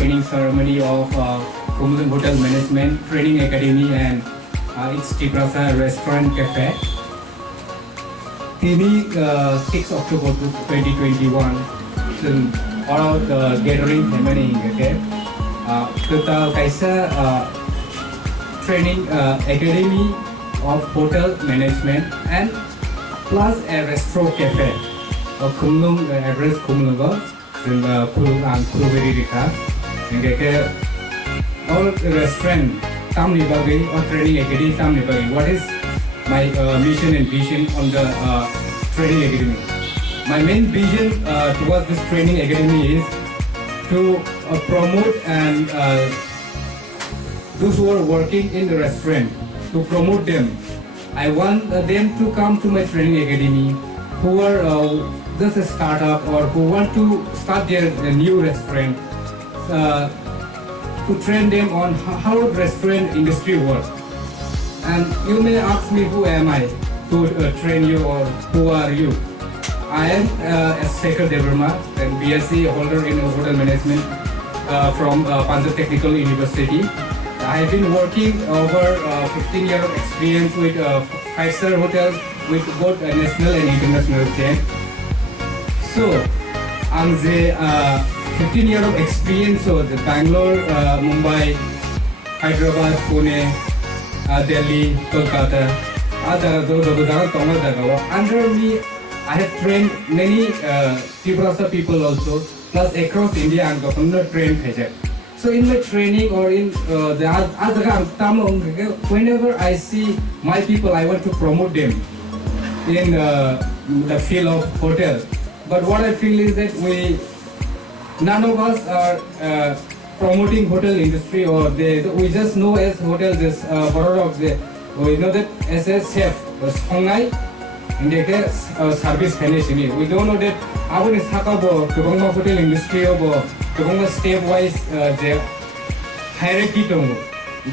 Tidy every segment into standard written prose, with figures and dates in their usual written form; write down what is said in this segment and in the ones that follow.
opening ceremony of Kumlung Hotel Management Training Academy and its Tiprasa Restaurant Cafe. Ini 6 October 2021. All the gathering happening, okay? Kita kaisa training academy of hotel management and plus a restaurant cafe. Kumlung address Kumlung Kulung ang Kuluberi Rika. Okay, all restaurant tam ni bagi or training academy tam ni bagi. What is my mission and vision on the training academy? My main vision towards this training academy is to promote and those who are working in the restaurant, to promote them. I want them to come to my training academy who are just a startup or who want to start their new restaurant, to train them on how restaurant industry works. And you may ask me, who am I to train you, or who are you? I am Shekhar Devarma, and BSc holder in hotel management from Punjab Technical University. I have been working over 15 years of experience with 5-star hotels with both national and international chain. So, I'm the 15 years of experience of the Bangalore, Mumbai, Hyderabad, Pune, Delhi, Kolkata. Under me, I have trained many Tiprasa people also, plus across India and governor trained Hajak. So in my training or in the other whenever I see my people, I want to promote them in the field of hotel. But what I feel is that none of us are promoting hotel industry, or we just know as hotel this we know that as a chef, Songai. Service finishing. We don't know that our is Hakabo, Kabonga hotel industry of Kabonga step wise hierarchy to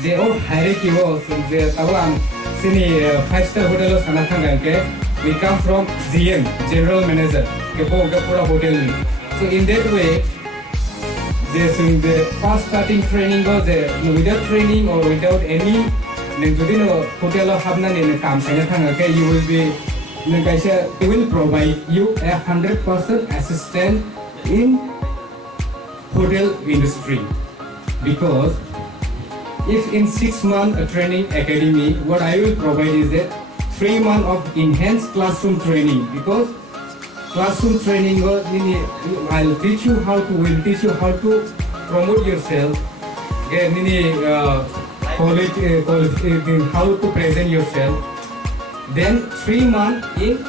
the old hierarchy was the Tawan Sini 5-star hotel of Sanatanganke. We come from GM, General Manager, Kapura Hotel. So in that way, there's in the first starting training or without training or without any hotel of Habnan in the camp, you will be we will provide you 100% assistance in hotel industry, because if in 6 months training academy, what I will provide is that 3 months of enhanced classroom training, because classroom training I'll teach you how to promote yourself, how to present yourself. Then 3 months in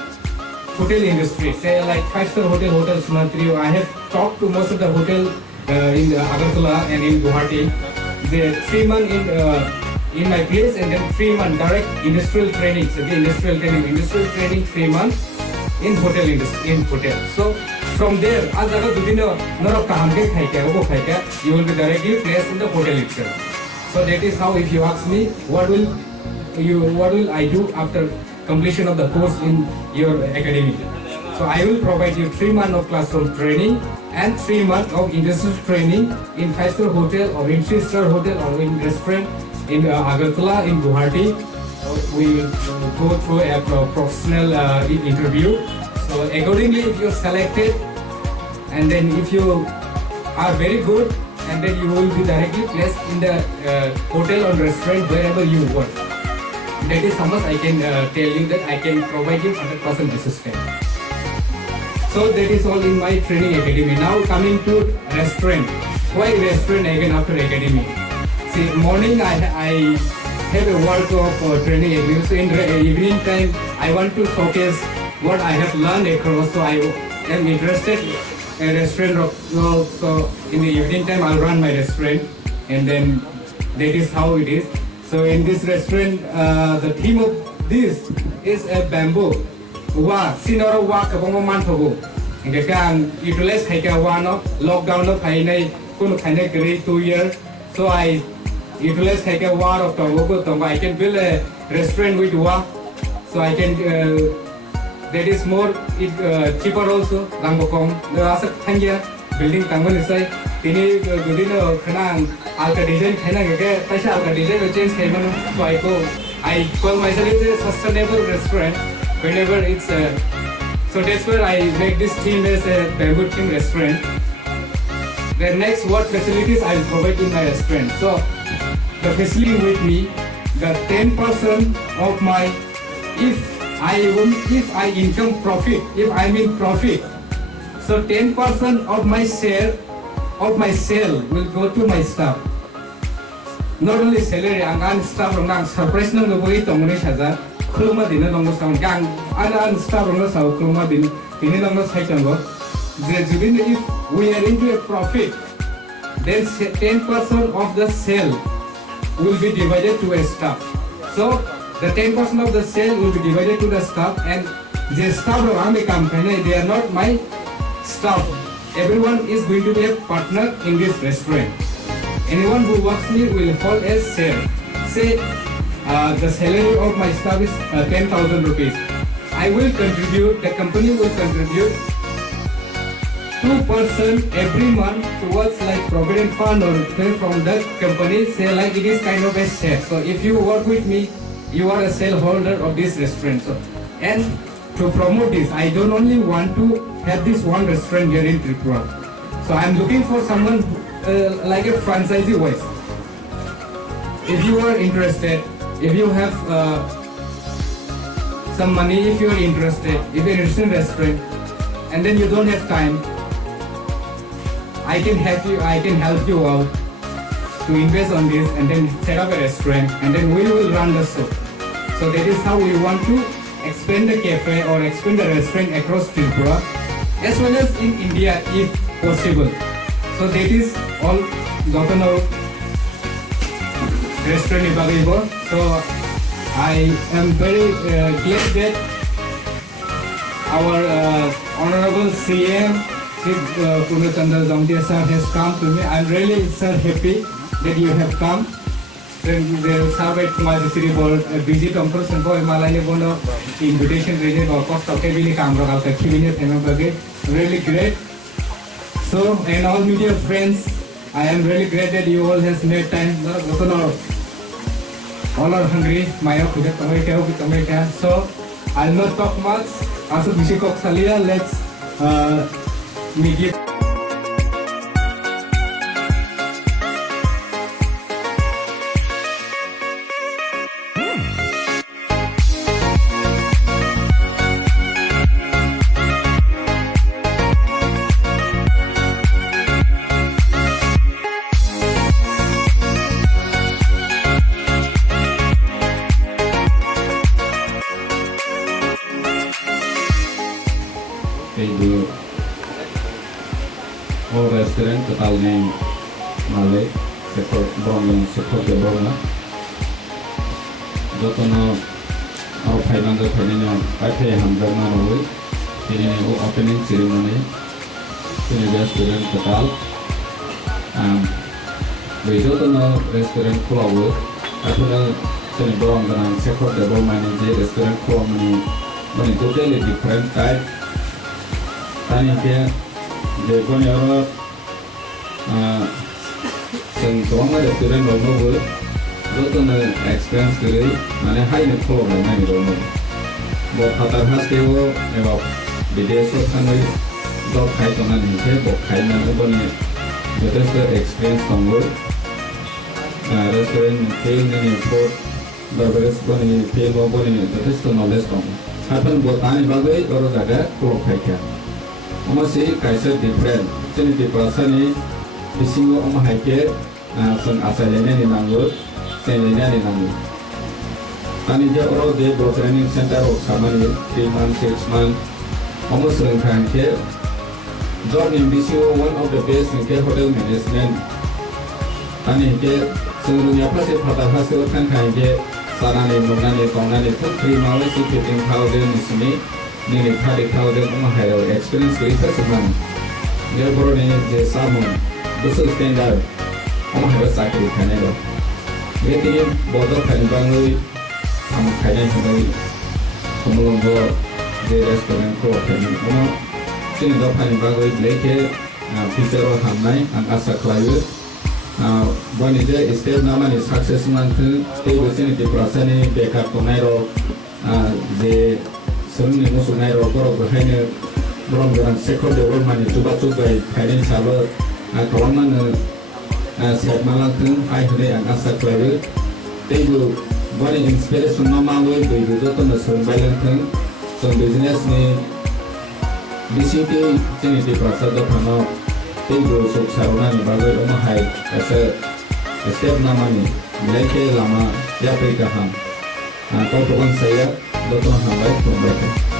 hotel industry, say like 5-star hotel Sumantri. I have talked to most of the hotel in Agartala and in Guwahati. The 3 months in my place, and then 3 months direct industrial training. So the industrial training 3 months in hotel industry, in hotel. So from there, you will be directly placed in the hotel itself. So that is how, if you ask me, what will I do after completion of the course in your academy? So I will provide you 3 months of classroom training and 3 months of industrial training in 5-star hotel or in 3-star hotel or in restaurant in Agartala, in Guwahati. We will go through a professional interview. So accordingly, if you are selected, and then if you are very good, and then you will be directly placed in the hotel or restaurant wherever you work. That is how much I can tell you, that I can provide you 100% assistance. So that is all in my training academy. Now coming to restaurant. Why restaurant again after academy? See, morning I have a work of training academy. So in the evening time, I want to showcase what I have learned across. So I am interested in a restaurant. So in the evening time, I'll run my restaurant, and then that is how it is. So in this restaurant, the theme of this is a bamboo. Wa sinoro wa kabongo mantogo. Inga kan utilize haika wa no lockdown no painai kuno painai grade 2 years. So I utilize haika wa of togo to I can build a restaurant with wa. So I can that is more cheaper also. Rambokong. The asat hangya building tangon isai. Tini Gudino Kanang Alka design Kananga, Tasha Alka design will change Kaiman. So I call myself a sustainable restaurant whenever it's so that's where I make this theme as a bamboo theme restaurant. The next what facilities I will provide in my restaurant. So the facility with me, the 10% of my if I income profit, if I'm in profit, so 10% of my share of my sale will go to my staff. Not only salary, ang staff ang surprise nang nabuhay itong mga saja, kuluma din na nang sa gang, ang staff ang sa kuluma din, pinilang na sa itong if we are into a profit, then 10% of the sale will be divided to a staff. So the 10% of the sale will be divided to the staff, and the staff of our company, they are not my staff. Everyone is going to be a partner in this restaurant. Anyone who works me will hold a share. Say the salary of my staff is 10,000 rupees. I will contribute, the company will contribute 2% every month towards like provident fund or pay from the company. Say like it is kind of a share. So if you work with me, you are a shareholder of this restaurant. So, and to promote this, I don't only want to have this one restaurant here in Tripura. So I'm looking for someone like a franchisee wise. If you are interested, if you have some money, if you are interested, if you're interested in restaurant, and then you don't have time, I can help you out to invest on this and then set up a restaurant, and then we will run the show. So that is how we want to expand the cafe or expand the restaurant across Tripura, as well as in India if possible. So that is all Gotano restaurant available. So I am very glad that our Honorable CM Purnachandra Zamtia sir has come to me. I'm really happy that you have come. Then the survey to my city board visit on person for Malaya Bono invitation visit or cost of heavily camera out of really great. So and all media friends, I am really glad that you all has made time. All are hungry. So I'll not talk much. Asuk Bishikok Salia, let's meet you. All restaurant total name Malay support Bromlin support the Bromla Dotono our financial opinion I pay $100 in opening ceremony in a restaurant total we Dotono restaurant flower I put a Bromlin support the Bromlin restaurant flower totally different type and here the Gonyara Sengtonga restaurant or no work, not on the expense today, and a high net floor of many Roman. But Hatar has the work about the days of Hanoi, dog Haiton and his or Kaiman Obony, but that's the experience from work. Restaurant paying and import, barbarous bunny, pay more bunny, but that's the knowledge from. Happen Botani Bagay or Gaga, Pro Paika. Masih kaisa different. Jadi di pasani isingo haike son asalnya ni nanggut, senenya ni nanggut. Tani dia orang di training center sama ni 3 months 6 months. Sering kan ke job in BCO one of the best in hotel management. Tani ke seluruhnya pasti pada hasil kan ke sana ni mungkin ni kongna ni tu 3 months 15,000 di sini. Ni 30,000 higher experience with person. Therefore, the salmon, this is standard. Have a sacred canelo. Getting in Bodo Canbangui, some Canadian Comolongo, the restaurant co-operating. Seeing the Canbangui, Lake, future hamnai ang asa khlaio bani je step namani success mangthung tei bosini ti prasani bekar tongnai rok je sungni musungai rok borok haine borong borang sector development ni tuba tubai khainin sabo kawamano set malangthung hai hune ang asa khlaio tei bu bani inspiration namangoi doi jotono songbailanthung son business ni disiti sini ti prasada phano teigo sok saruna ni bagai oma hai asa step namani meleke lama ya pe kaham kau tuan saya doktor hambai